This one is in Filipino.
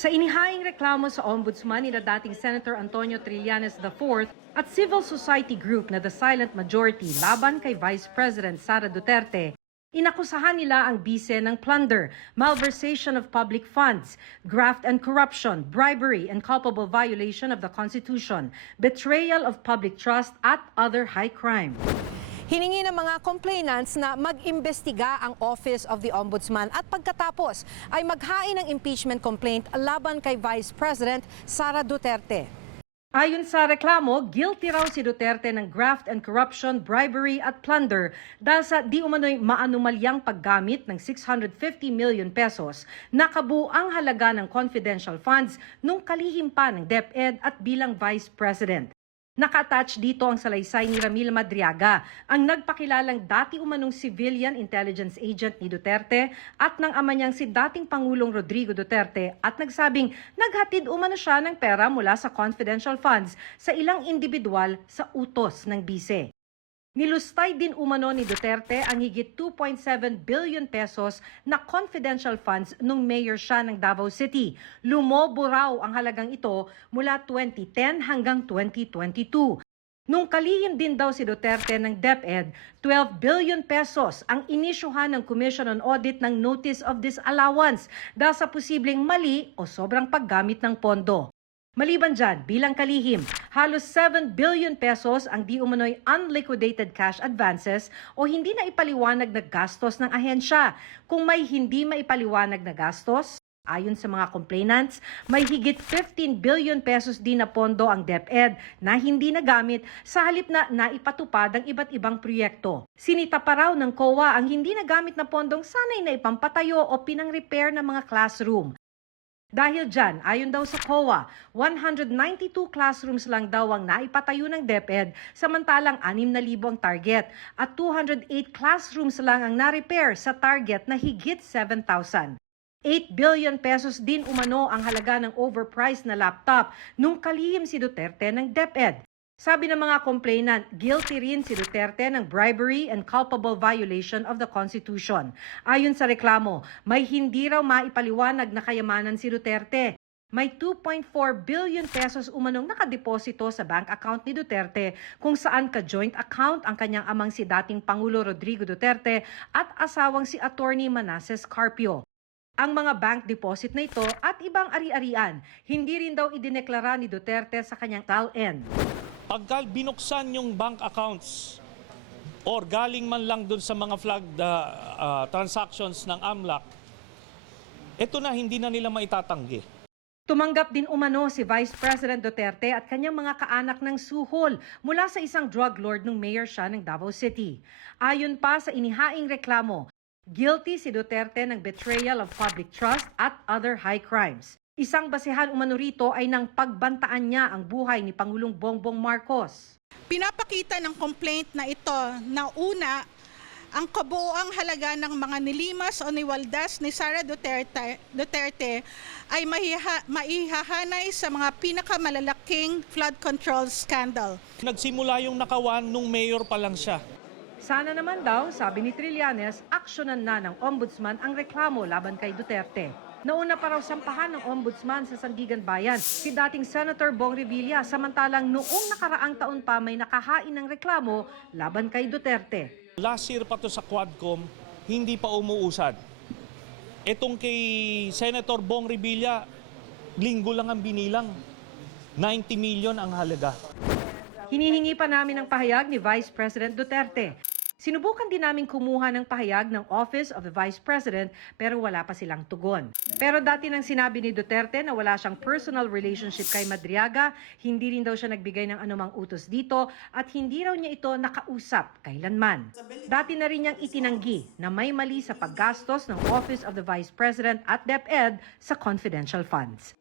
Sa inihaing reklamo sa Ombudsman nila dating Senator Antonio Trillanes IV at civil society group na The Silent Majority laban kay Vice President Sara Duterte, inakusahan nila ang bise ng plunder, malversation of public funds, graft and corruption, bribery and culpable violation of the Constitution, betrayal of public trust at other high crime. Hiningi ng mga complainants na mag-imbestiga ang Office of the Ombudsman at pagkatapos ay maghain ng impeachment complaint laban kay Vice President Sara Duterte. Ayon sa reklamo, guilty raw si Duterte ng graft and corruption, bribery at plunder dahil sa di umano'y maanumalyang paggamit ng 650 million pesos na kabuang halaga ng confidential funds nung kalihim pa ng DepEd at bilang Vice President. Naka-attach dito ang salaysay ni Ramil Madriaga, ang nagpakilalang dati umanong civilian intelligence agent ni Duterte at ng ama niyang si dating Pangulong Rodrigo Duterte at nagsabing naghatid umano siya ng pera mula sa confidential funds sa ilang individual sa utos ng bise. Nilustay din umano ni Duterte ang higit 2.7 billion pesos na confidential funds nung mayor siya ng Davao City. Lumobo raw ang halagang ito mula 2010 hanggang 2022. Nung kalihim din daw si Duterte ng DepEd, 12 billion pesos ang inisyuhan ng Commission on Audit ng Notice of Disallowance dahil sa posibleng mali o sobrang paggamit ng pondo. Maliban dyan, bilang kalihim, halos 7 billion pesos ang di umano'y unliquidated cash advances o hindi na ipaliwanag na gastos ng ahensya. Kung may hindi maipaliwanag na gastos, ayon sa mga complainants, may higit 15 billion pesos din na pondo ang DepEd na hindi nagamit sa halip na naipatupad ang iba't ibang proyekto. Sinita pa raw ng COA ang hindi nagamit na pondong sanay na ipampatayo o pinang-repair ng mga classroom. Dahil dyan, ayon daw sa COA, 192 classrooms lang daw ang naipatayo ng DepEd samantalang 6,000 ang target at 208 classrooms lang ang na-repair sa target na higit 7,000. 8 billion pesos din umano ang halaga ng overpriced na laptop nung kalihim si Duterte ng DepEd. Sabi ng mga complainant, guilty rin si Duterte ng bribery and culpable violation of the Constitution. Ayon sa reklamo, may hindi raw maipaliwanag na kayamanan si Duterte. May 2.4 billion pesos umanong nakadeposito sa bank account ni Duterte kung saan ka-joint account ang kanyang amang si dating Pangulo Rodrigo Duterte at asawang si Attorney Manasseh Carpio. Ang mga bank deposit na ito at ibang ari-arian, hindi rin daw idineklara ni Duterte sa kanyang TALN. Pagka binuksan yung bank accounts or galing man lang dun sa mga flagged transactions ng AMLAC, ito na hindi na nila maitatanggi. Tumanggap din umano si Vice President Duterte at kanyang mga kaanak ng suhol mula sa isang drug lord nung mayor siya ng Davao City. Ayon pa sa inihaing reklamo, guilty si Duterte ng betrayal of public trust at other high crimes. Isang basehan umano rito ay nang pagbantaan niya ang buhay ni Pangulong Bongbong Marcos. Pinapakita ng complaint na ito na una, ang kabuuang halaga ng mga nilimas o niwaldas ni Sara Duterte ay maihahanay sa mga pinakamalalaking flood control scandal. Nagsimula yung nakawan nung mayor pa lang siya. Sana naman daw, sabi ni Trillanes, aksyonan na ng ombudsman ang reklamo laban kay Duterte. Nauna pa raw sampahan ng ombudsman sa Sandigan Bayan si dating Senator Bong Revilla samantalang noong nakaraang taon pa may nakahain ng reklamo laban kay Duterte. Last year pa to sa Quadcom, hindi pa umuusad. Etong kay Senator Bong Revilla, linggo lang ang binilang. 90 million ang halaga. Hinihingi pa namin ang pahayag ni Vice President Duterte. Sinubukan din namin kumuha ng pahayag ng Office of the Vice President pero wala pa silang tugon. Pero dati nang sinabi ni Duterte na wala siyang personal relationship kay Madriaga, hindi rin daw siya nagbigay ng anumang utos dito at hindi raw niya ito nakausap kailanman. Dati na rin niyang itinanggi na may mali sa paggastos ng Office of the Vice President at DepEd sa confidential funds.